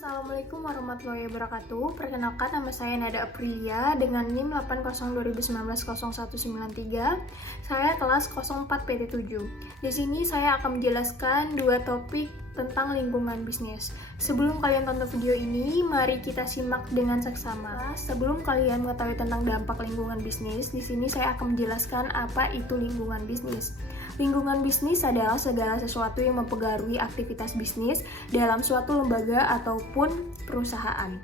Assalamualaikum warahmatullahi wabarakatuh. Perkenalkan, nama saya Nada Aprilia dengan NIM 8020190193. Saya kelas 04 PT7. Di sini saya akan menjelaskan dua topik tentang lingkungan bisnis. Sebelum kalian tonton video ini, mari kita simak dengan seksama. Sebelum kalian mengetahui tentang dampak lingkungan bisnis, di sini saya akan menjelaskan apa itu lingkungan bisnis. Lingkungan bisnis adalah segala sesuatu yang mempengaruhi aktivitas bisnis dalam suatu lembaga ataupun perusahaan.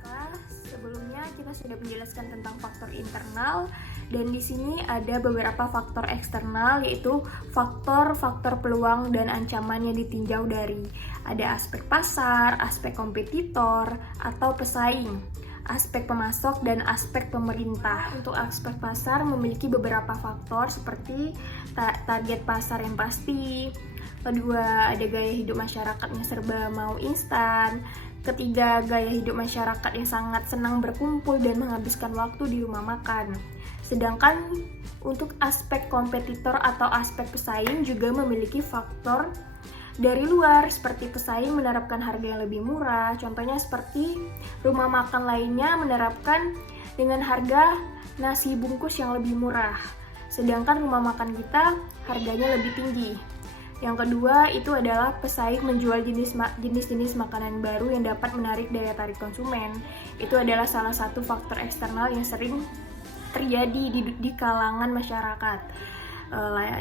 Sebelumnya kita sudah menjelaskan tentang faktor internal, dan di sini ada beberapa faktor eksternal, yaitu faktor-faktor peluang dan ancaman yang ditinjau dari ada aspek pasar, aspek kompetitor atau pesaing, aspek pemasok, dan aspek pemerintah. Untuk aspek pasar memiliki beberapa faktor seperti target pasar yang pasti, kedua ada gaya hidup masyarakatnya serba mau instan, ketiga gaya hidup masyarakat yang sangat senang berkumpul dan menghabiskan waktu di rumah makan. Sedangkan untuk aspek kompetitor atau aspek pesaing juga memiliki faktor dari luar, seperti pesaing menerapkan harga yang lebih murah. Contohnya seperti rumah makan lainnya menerapkan dengan harga nasi bungkus yang lebih murah, sedangkan rumah makan kita harganya lebih tinggi. Yang kedua itu adalah pesaing menjual jenis-jenis makanan baru yang dapat menarik daya tarik konsumen. Itu adalah salah satu faktor eksternal yang sering terjadi di kalangan masyarakat.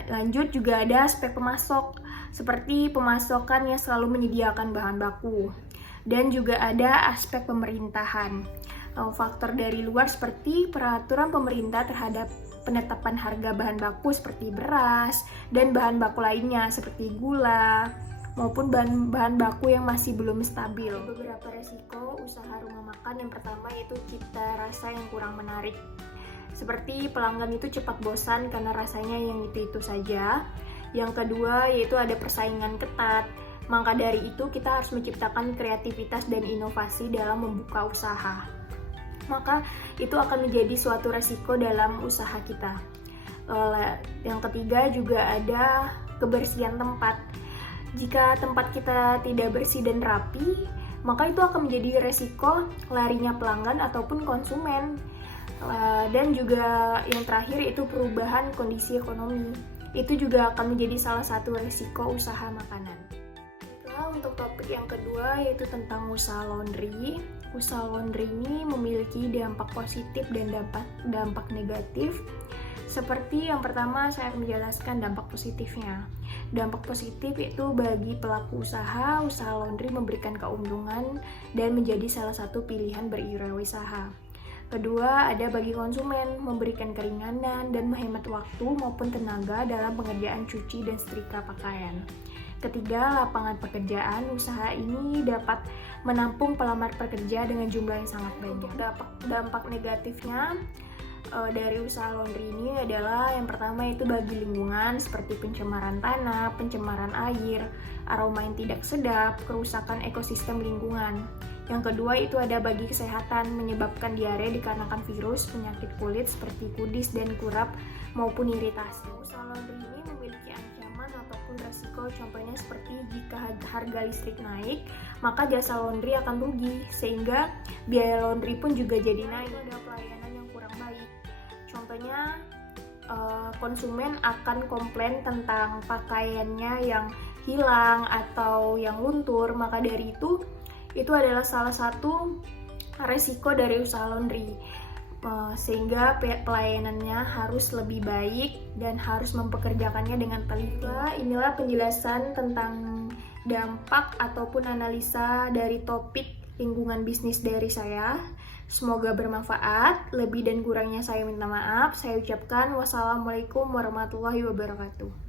Lanjut juga ada aspek pemasok, seperti pemasokan yang selalu menyediakan bahan baku. Dan juga ada aspek pemerintahan. Faktor dari luar seperti peraturan pemerintah terhadap penetapan harga bahan baku seperti beras dan bahan baku lainnya seperti gula maupun bahan baku yang masih belum stabil. Beberapa resiko usaha rumah makan, yang pertama yaitu cita rasa yang kurang menarik. Seperti pelanggan itu cepat bosan karena rasanya yang itu-itu saja. Yang kedua yaitu ada persaingan ketat. Maka dari itu kita harus menciptakan kreativitas dan inovasi dalam membuka usaha. Maka itu akan menjadi suatu resiko dalam usaha kita. Yang ketiga juga ada kebersihan tempat. Jika tempat kita tidak bersih dan rapi, maka itu akan menjadi resiko larinya pelanggan ataupun konsumen. Dan juga yang terakhir itu perubahan kondisi ekonomi. Itu juga akan menjadi salah satu resiko usaha makanan. Untuk topik yang kedua yaitu tentang usaha laundry. Usaha laundry ini memiliki dampak positif dan dampak negatif. Seperti yang pertama saya akan menjelaskan dampak positifnya. Dampak positif itu bagi pelaku usaha laundry memberikan keuntungan dan menjadi salah satu pilihan berwirausaha. Kedua, ada bagi konsumen, memberikan keringanan dan menghemat waktu maupun tenaga dalam pengerjaan cuci dan setrika pakaian. Ketiga, lapangan pekerjaan. Usaha ini dapat menampung pelamar pekerja dengan jumlah yang sangat banyak. Untuk dampak negatifnya dari usaha laundry ini adalah yang pertama itu bagi lingkungan seperti pencemaran tanah, pencemaran air, aroma yang tidak sedap, kerusakan ekosistem lingkungan. Yang kedua itu ada bagi kesehatan, menyebabkan diare dikarenakan virus, penyakit kulit seperti kudis dan kurap maupun iritasi. Usaha laundry ini memiliki ancaman ataupun resiko, contohnya seperti jika harga listrik naik, maka jasa laundry akan rugi, sehingga biaya laundry pun juga jadi naik. Ada pelayanan yang kurang baik. Contohnya konsumen akan komplain tentang pakaiannya yang hilang atau yang luntur, maka dari itu adalah salah satu resiko dari usaha laundry, sehingga pelayanannya harus lebih baik dan harus mempekerjakannya dengan teliti. Inilah penjelasan tentang dampak ataupun analisa dari topik lingkungan bisnis dari saya. Semoga bermanfaat. Lebih dan kurangnya saya minta maaf. Saya ucapkan wassalamualaikum warahmatullahi wabarakatuh.